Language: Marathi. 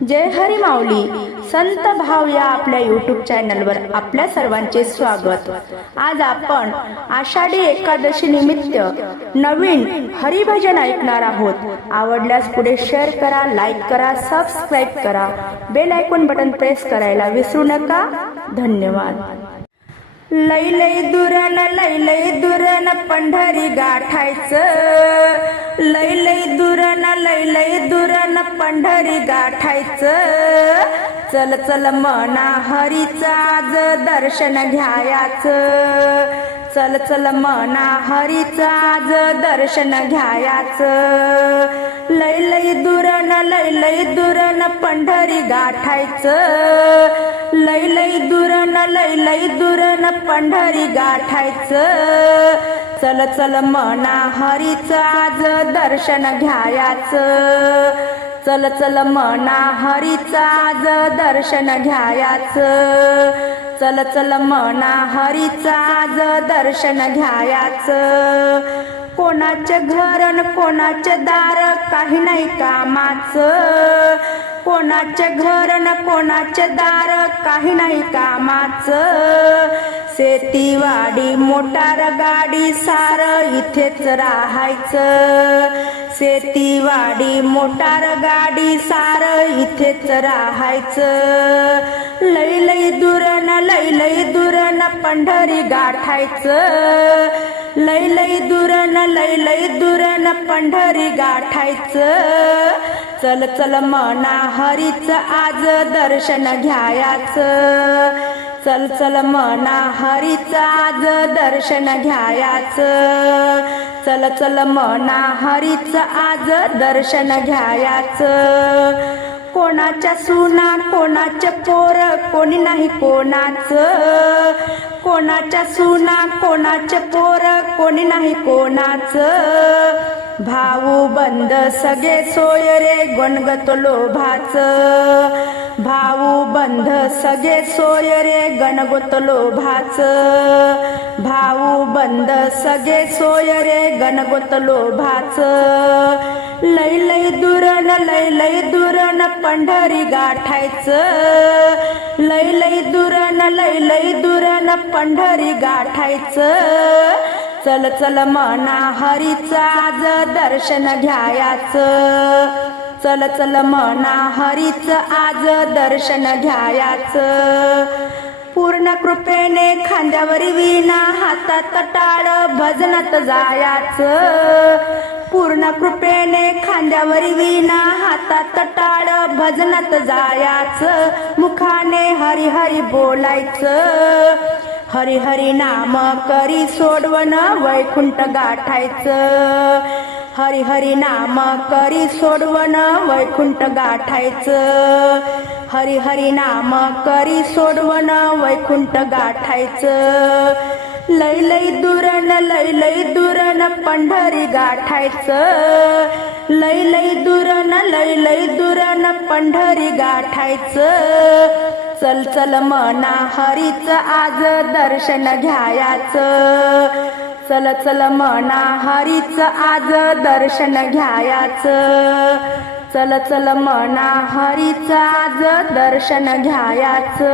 जय हरी माऊली संत भाव या आपल्या यूट्यूब चॅनलवर आपल्या सर्वांचे स्वागत। आज आपण आषाढी एकादशी निमित्त नवीन हरिभजन ऐकणार आहोत। आवडल्यास पुढे शेअर करा, लाईक करा, सबस्क्राईब करा, बेल आयकॉन बटन प्रेस करायला विसरू नका। धन्यवाद। लई लई दुरन पंढरी गाठायचं, लई लई दुरन पंढरी गाठायचं। चल चल मना हरीचा आज दर्शन घ्यायाचं, चल चल मना हरीचा आज दर्शन घ्यायाचं। लई लई दुरन पंढरी गाठायचं, लई लई दुरन पंढरी गाठायचं। चल चल मना हरीचं आज दर्शन घ्यायाचं, चल चल मना हरीचं आज दर्शन घ्यायाचं। चल चल मना हरीचं आज दर्शन घ्यायाचं। कोणाचे घर न कोणाचे दार काही नाही कामाचं, कोणाचे घर न कोणाचे दार काही नाही कामाचं। शेतीवाडी मोटार गाडी सार इथेच राहायचं, शेतीवाडी मोटार गाडी सार इथेच राहायचं। लई लई दुरन पंढरी गाठायचं, लई लई दुरन पंढरी गाठायचं। चल चल मना हरीचं आज दर्शन घ्यायाचं, चल चल मना हरीचं आज दर्शन घ्यायाचं। चल चल मना हरीचं आज दर्शन घ्यायाचं। कोणाच्या सुना कोणाचे पोर कोणी नाही कोणाचं, कोणाच्या सुना कोणाचे पोर कोणी नाही कोणाचं। भाऊ बंद सगळे सोय रे गणगत लोभाचं, भाऊ बंद सगळे सोय रे गणगत लोभाचं। भाऊ बंद सगळे सोय रे गणगत लोभाचं। लई लई दुरन पंढरी गाठायचं, लई लई दुरन पंढरी गाठायचं। चल चल मना हरीचं आज दर्शन घ्यायाचं, चल चल मना हरीचं आज दर्शन घ्यायाचं। पूर्ण कृपेने खांद्यावरी विणा हातात टाळ भजनात जायाचं, पूर्ण कृपेने खांद्यावरी विणा हातात टाळ भजनात जायाचं। मुखाने हरी हरी बोलायचं, हरी हरी नाम करी सोडवन वैकुंठ गाठायचं, हरी हरी नाम करी सोडवन वैकुंठ गाठायचं। हरी हरी नाम करी सोडवन वैकुंठ गाठायचं। लई लई दुरन पंढरी गाठायचं, लई लई दुरन पंढरी गाठायचं। चल चल मना हरीचं आज दर्शन घ्यायाचं, चल चल मना हरीचं आज दर्शन घ्यायाचं। चल चल मना हरीचं आज दर्शन घ्यायाचं।